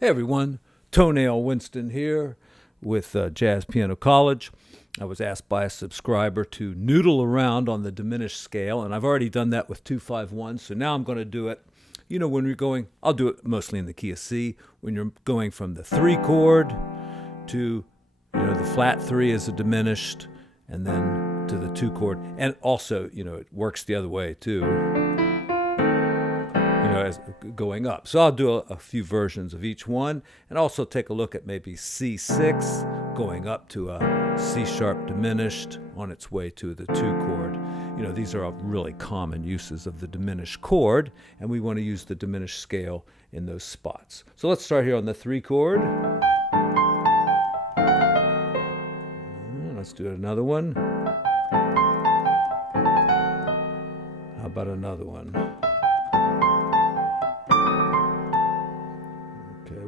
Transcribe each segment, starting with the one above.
Hey everyone, Toenail Winston here with Jazz Piano College. I was asked by a subscriber to noodle around on the diminished scale, and I've already done that with 251, so now I'm going to do it. You know, when you're going, I'll do it mostly in the key of C, when you're going from the 3 chord to, the flat 3 is a diminished, and then to the 2 chord. And also, it works the other way too. As going up. So I'll do a few versions of each one and also take a look at maybe C6 going up to a C sharp diminished on its way to the 2 chord. These are really common uses of the diminished chord, and we want to use the diminished scale in those spots. So let's start here on the 3 chord. Let's do another one. How about another one?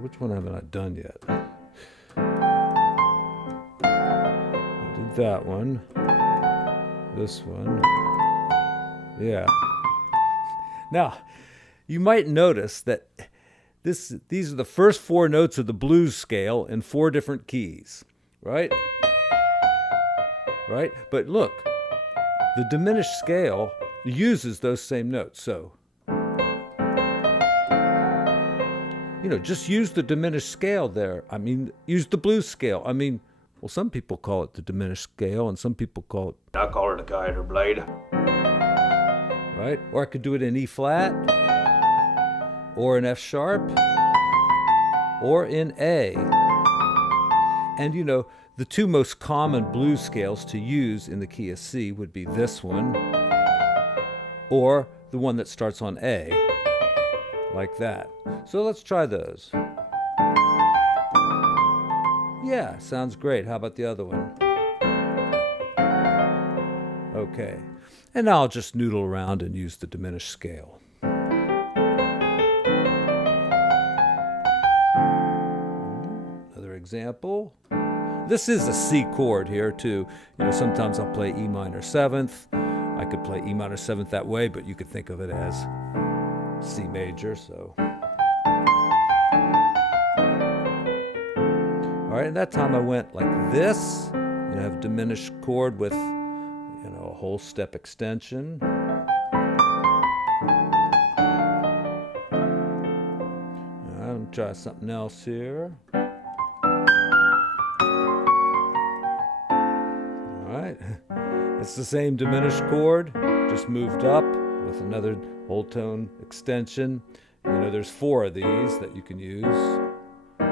Which one haven't I done yet? I did that one. This one. Yeah. Now, you might notice that these are the first 4 notes of the blues scale in 4 different keys, right? Right? But look, the diminished scale uses those same notes, so just use the diminished scale there. Use the blues scale. Some people call it the diminished scale, and some people call it... I call it a guider blade. Right? Or I could do it in E flat, or in F sharp, or in A. And the 2 most common blues scales to use in the key of C would be this one, or the one that starts on A. Like that. So let's try those. Yeah, sounds great. How about the other one? Okay. And now I'll just noodle around and use the diminished scale. Another example. This is a C chord here too. Sometimes I'll play E minor 7th. I could play E minor 7th that way, but you could think of it as C major, so. All right, and that time I went like this. I have a diminished chord with, a whole step extension. I'll try something else here. All right, it's the same diminished chord, just moved up with another whole tone extension. There's 4 of these that you can use. All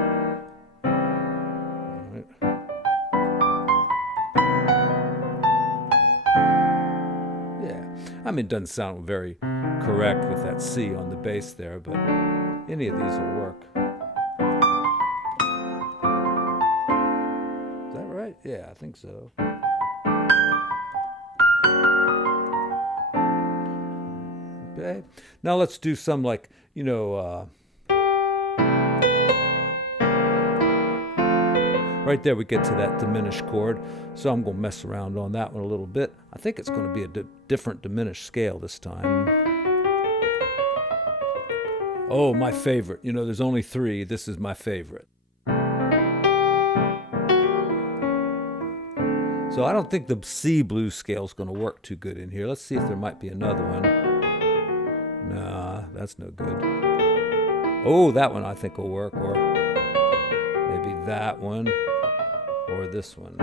right. Yeah, it doesn't sound very correct with that C on the bass there, but any of these will work. Is that right? Yeah, I think so. Okay. Now let's do some right there we get to that diminished chord. So I'm going to mess around on that one a little bit. I think it's going to be a different diminished scale this time. Oh, my favorite. There's only 3. This is my favorite. So I don't think the C blues scale is going to work too good in here. Let's see if there might be another one. Nah, that's no good. Oh, that one I think will work, or maybe that one, or this one.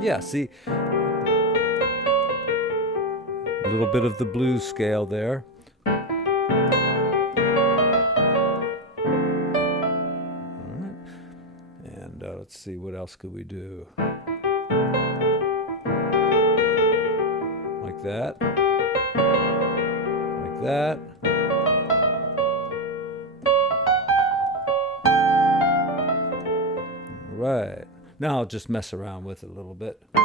Yeah, see, a little bit of the blues scale there. All right, and let's see, what else could we do? That, like that. All right. Now I'll just mess around with it a little bit. All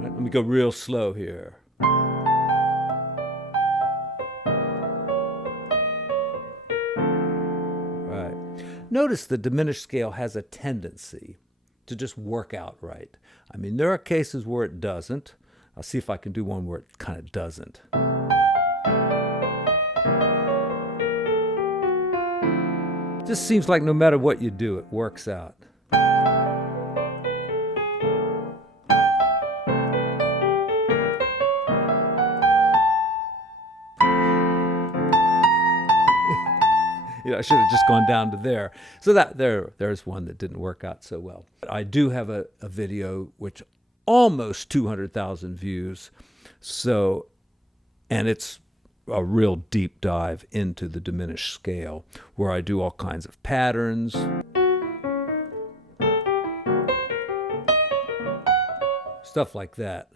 right, let me go real slow here. Notice the diminished scale has a tendency to just work out right. I mean, there are cases where it doesn't. I'll see if I can do one where it kind of doesn't. It just seems like no matter what you do, it works out. I should have just gone down to there. So there's one that didn't work out so well. I do have a video which almost 200,000 views. So, and it's a real deep dive into the diminished scale where I do all kinds of patterns. Stuff like that.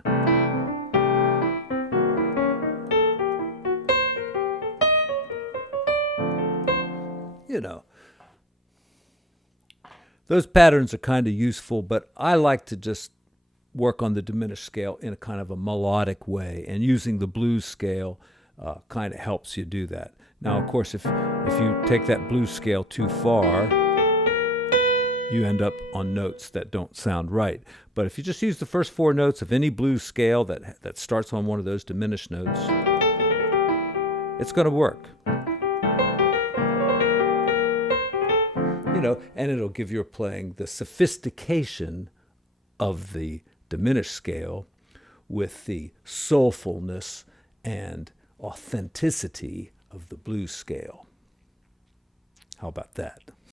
You know, those patterns are kind of useful, but I like to just work on the diminished scale in a kind of a melodic way, and using the blues scale kind of helps you do that. Now, of course, if you take that blues scale too far, you end up on notes that don't sound right. But if you just use the first 4 notes of any blues scale that starts on one of those diminished notes, it's going to work. You know, and it'll give your playing the sophistication of the diminished scale with the soulfulness and authenticity of the blues scale. How about that?